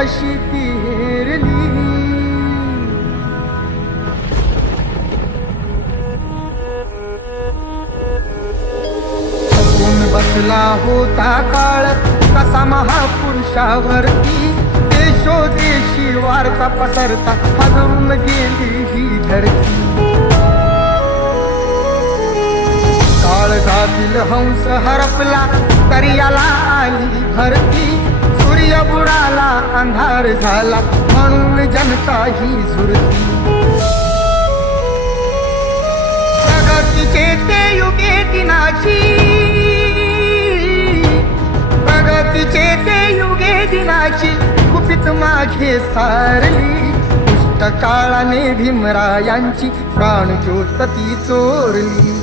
अशी ती हेरली. बसला होता काळ कसा महापुरुषावरती, देशोदेशी वार्ता पसरता हादरून गेली ही धरती. काळजातील हंस हरपला तरी याला आली भरती. सूर्य बुडाला अंधार झाला म्हणून जनता ही झुरती. प्रगतीचे ते युगे दिनाची, प्रगतीचे ते युगे दिनाची गुपित मागे सारली. दुष्ट काळाने भीमरायांची प्राणज्योत ती चोरली.